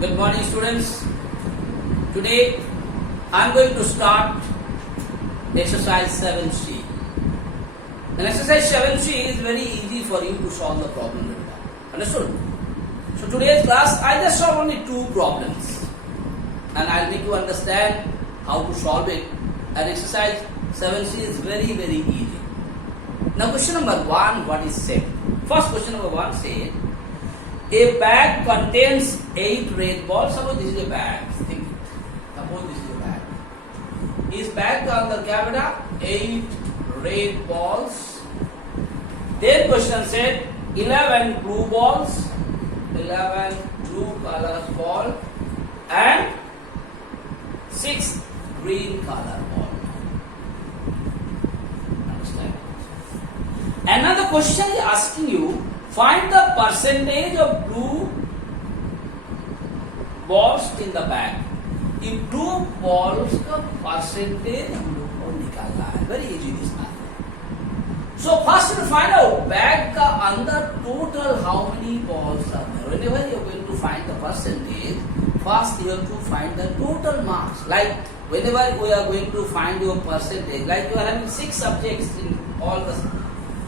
Good morning, students. Today I am going to start exercise 7C. And exercise 7C is very easy for you to solve the problem. Understood? So today's class I just solve only two problems and I'll make you understand how to solve it. And exercise 7C is very easy. Now question number 1, what is said? First question number 1 says, a bag contains 8 red balls. Suppose this is a bag. Think it. Suppose this is a bag. Is bag का अंदर क्या बेटा? 8 red balls. Then question said 11 blue balls, 11 blue color ball, and 6 green color ball. Understand? Another question is asking you, find the percentage of blue balls in the bag. In blue balls का percentage हम लोग को निकालना है. Very easy this math. So first to find out bag का अंदर total how many balls are there. Whenever you are going to find the percentage, first you have to find the total marks. Like whenever we are going to find your percentage, like you are having 6 subjects in all the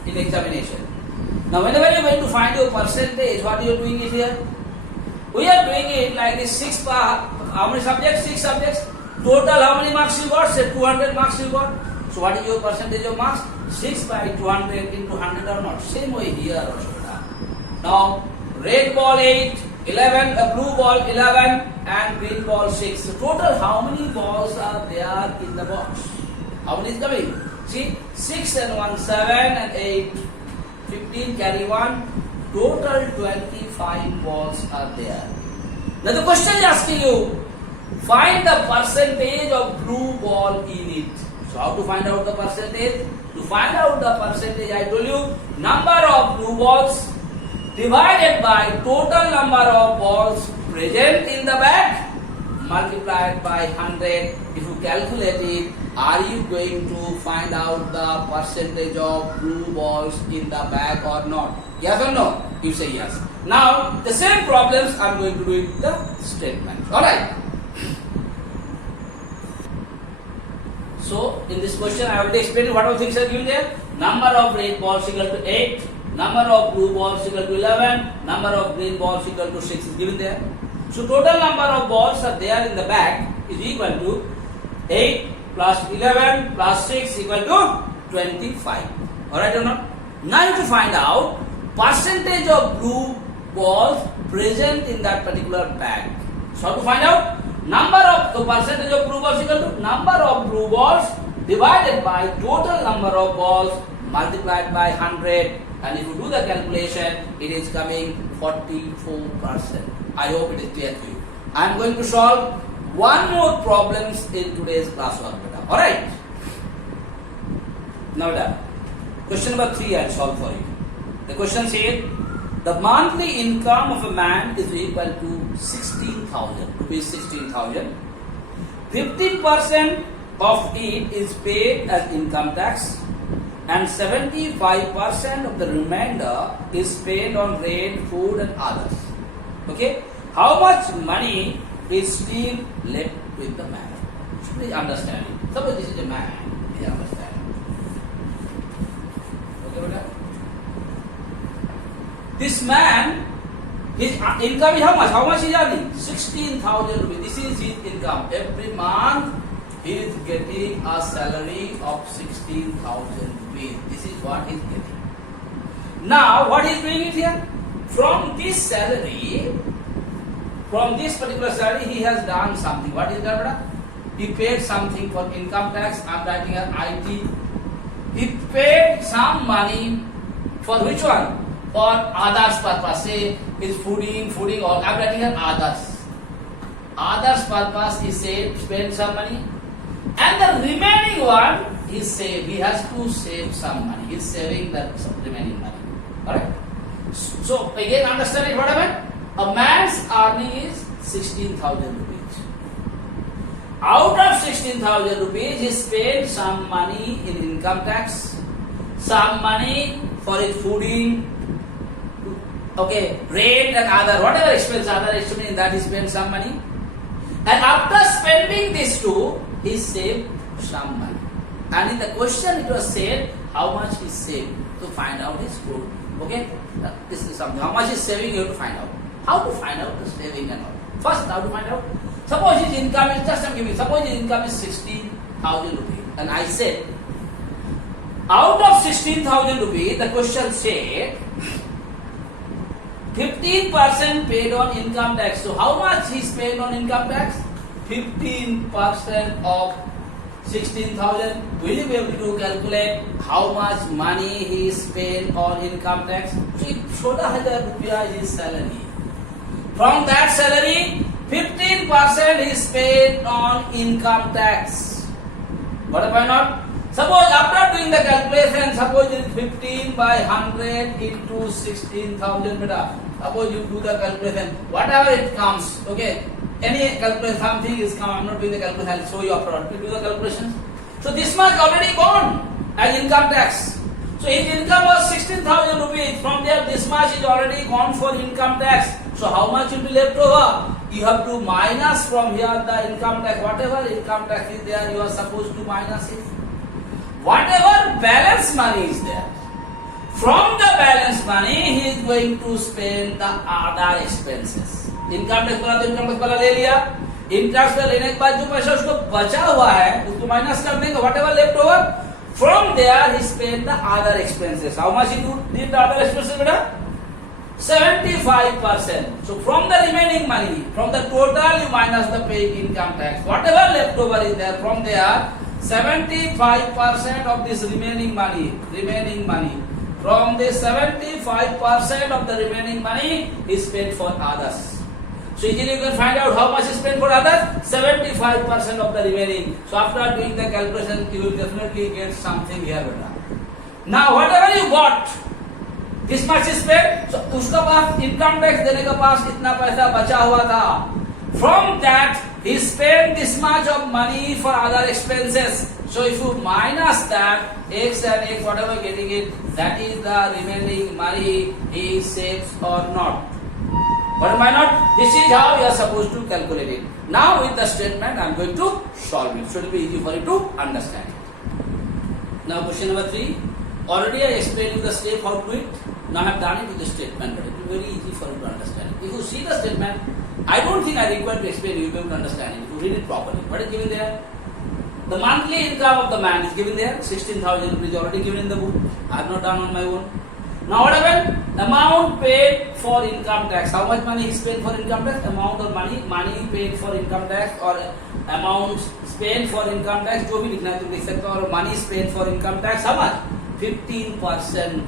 in examination. Now whenever you are going to find your percentage, what you are doing it here? We are doing it like this 6 per, how many subjects? 6 subjects. Total how many marks you got? Say 200 marks you got. So what is your percentage of marks? 6 by 200 into 100 or not? Same way here also. Now red ball 8, 11, blue ball 11 and green ball 6. So total how many balls are there in the box? How many is coming? See, 6 and 1, 7 and 8, 15 carry 1. Total 25 balls are there. Now the question is asking you, find the percentage of blue ball in it. So how to find out the percentage? To find out the percentage, I told you, number of blue balls divided by total number of balls present in the bag multiplied by 100. If you calculate it, are you going to find out the percentage of blue balls in the bag or not? Yes or no? You say yes. Now, the same problems I am going to do in the statement. Alright. So, in this question I already explained what all things are given there. Number of red balls equal to 8. Number of blue balls equal to 11. Number of green balls equal to 6 is given there. So, total number of balls are there in the bag is equal to 8 plus 11 plus 6 equal to 25. Alright or not? Now you have to find out percentage of blue balls present in that particular bag. So how to find out? Number of the percentage of blue balls equal to number of blue balls divided by total number of balls multiplied by 100. And if you do the calculation, it is coming 44%. I hope it is clear to you. I am going to solve one more problems in today's classwork. Alright. Now done. Question number 3 I will solve for you. The question said, the monthly income of a man is equal to 16,000 rupees. 16,000. 15% of it is paid as income tax, and 75% of the remainder is spent on rent, food, and others. Okay? How much money is still left with the man? Please understand it. Suppose this is a man. Please understand. Okay, brother? This man, his income is how much? How much is earning? 16,000 rupees. This is his income. Every month he is getting a salary of 16,000 rupees. This is what he is getting. Now, what he is doing it here? From this salary, from this particular salary, he has done something. What is that, brother? He paid something for income tax. I am writing an IT. He paid some money for which one? For others purpose. Say his fooding, all. I am writing an others. Others purpose he spent some money. And the remaining one he saved. He has to save some money. He is saving the remaining money. Alright? So again understand it what happened? A man's earning is 16,000 rupees. Out of 16,000 rupees, he spent some money in income tax, some money for his fooding, okay, rent and other whatever expense, other expense, that he spent some money, and after spending these two, he saved some money. And in the question it was said how much he saved. To find out his group. Okay, this is something. How much is saving? You have to find out. How to find out the saving and all. First, how to find out? Suppose his income is just I'm giving. Suppose his income is 16,000 rupees, and I said, out of 16,000 rupees, the question said 15% paid on income tax. So how much he spent on income tax? 15% of 16,000. Will you be able to calculate how much money he spent on income tax? So 16,000 rupees is his salary. From that salary, 15% is paid on income tax. What if I not? Suppose after doing the calculation, suppose it is 15 by 100 into 16,000 beta. Suppose you do the calculation, whatever it comes, okay? Any calculation, something is come. I'm not doing the calculation. I'll show you after. You do the calculations. So this much already gone as income tax. So his income was 16,000 rupees. From there, this much is already gone for income tax. So how much will be left over? You have to minus from here the income tax. Whatever income tax is there, you are supposed to minus it. Whatever balance money is there, from the balance money, he is going to spend the other expenses. Income tax वाला तो income tax वाला ले लिया, income tax लेने के बाद जो पैसा उसको बचा हुआ है उसको माइनस कर देंगे, whatever left over, from there he spent the other expenses. How much he did the other expenses beta? 75%. So from the remaining money, from the total you minus the paid income tax. Whatever left over is there, from there 75% of this remaining money. From the 75% of the remaining money is spent for others. So easily you can find out how much is spent for others. 75% of the remaining. So after doing the calculation, you will definitely get something here. Now whatever you got, this much is spent. So उसका पास income tax देने का पास इतना पैसा बचा हुआ था. From that he spent this much of money for other expenses. So if you minus that, X and X, whatever getting it, that is the remaining money he saves or not. But why not? This is how you are supposed to calculate it. Now with the statement, I am going to solve it. So it will be easy for you to understand it. Now question number 3. Already I explained you the step how to do it. Now I have done it with the statement, but it will be very easy for you to understand it. If you see the statement, I don't think I require to explain, you will be able to understand it. If you read it properly. What is given there? The monthly income of the man is given there. 16,000 rupees already given in the book. I have not done on my own. Now what happened? Amount paid for income tax. How much money he spent for income tax? Amount of money paid for income tax, or amount spent for income tax. जो भी लिखना है तुम लिख सकते हो. और money spent for income tax. How much? 15%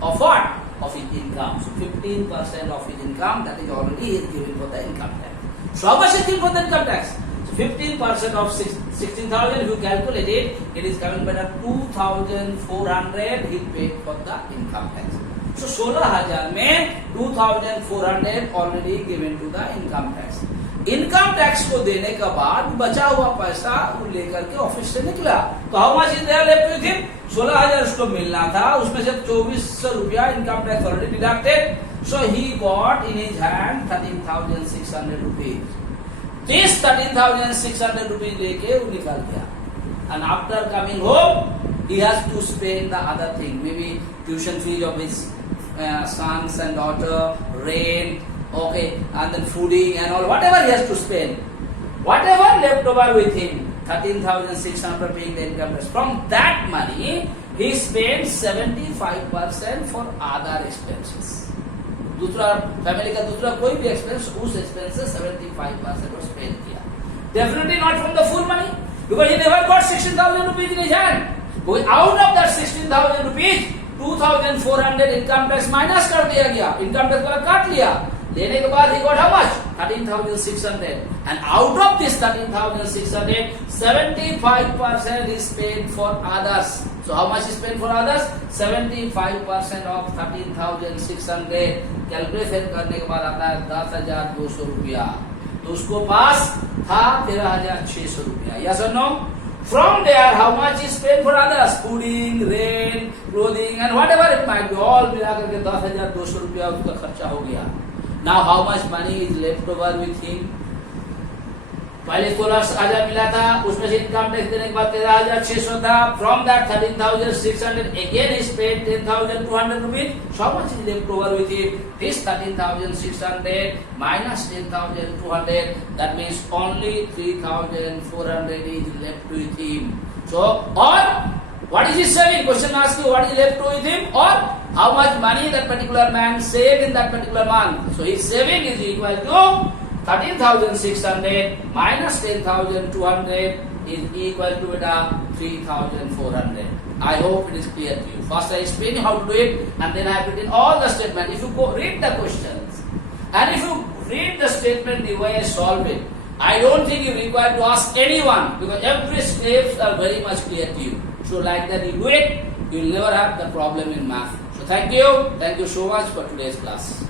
of what? Of his income. So 15% of his income, that is already is given for the income tax. So how much is given for the income tax? So 15% of 16,000, if you calculate it, it is coming by 2,400 he paid for the income tax. So 16,000 में 2,400 already given to the income tax. Income tax को देने के बाद बचा हुआ पैसा वो लेकर के ऑफिस से निकला. तो how much is there left with him? 16,000 उसको मिलना था, उसमें से 2,400 रुपया income tax already deducted. So he got in his hand 13,600 rupees. This 13,600 rupees लेके वो निकल गया. And after coming home he has to spend the other thing, maybe tuition fees of his sons and daughter, rent, okay, and then fooding and all, whatever he has to spend. Whatever left over with him, 13,600 paying the income tax. From that money, he spent 75% for other expenses. दूसरा family का दूसरा कोई भी expense, उस expense से 75% वो spend किया. Definitely not from the full money, because he never got 16,000 rupees in his hand. Out of that 16,000 rupees, 2,400 income tax minus कर दिया गया, इनकम टैक्स वाला काट लिया. लेने के बाद he got how much? 13,600. And out of this 13,600, 75% is paid for others. So how much is paid for others? 75% of 13,600. Calculation करने के बाद आता है 10,200 रुपया. तो उसको पास था 13,600 रुपया. Yes or no? From there, how much is spent for others? Fooding, rent, clothing, and whatever it might be. All मिला करके 10,200 रुपया उसका खर्चा हो गया. Now how much money is left over with him? पहले 16,000 मिला था, उसमें से इनकम टैक्स देने के बाद 13,600 था. From that 13,600 again is paid 10,200 rupees. So how much is left over with him? This 13,600 minus 10,200, that means only 3,400 is left with him. So, or what is his saving? Question asks you what is left with him, or how much money that particular man saved in that particular month. So his saving is equal to 13,600 minus 10,200 is equal to 3,400. I hope it is clear to you. First I explain you how to do it, and then I have written all the statement. If you go read the questions, and if you read the statement the way I solve it, I don't think you require to ask anyone, because every steps are very much clear to you. So like that you do it, you will never have the problem in math. So thank you so much for today's class.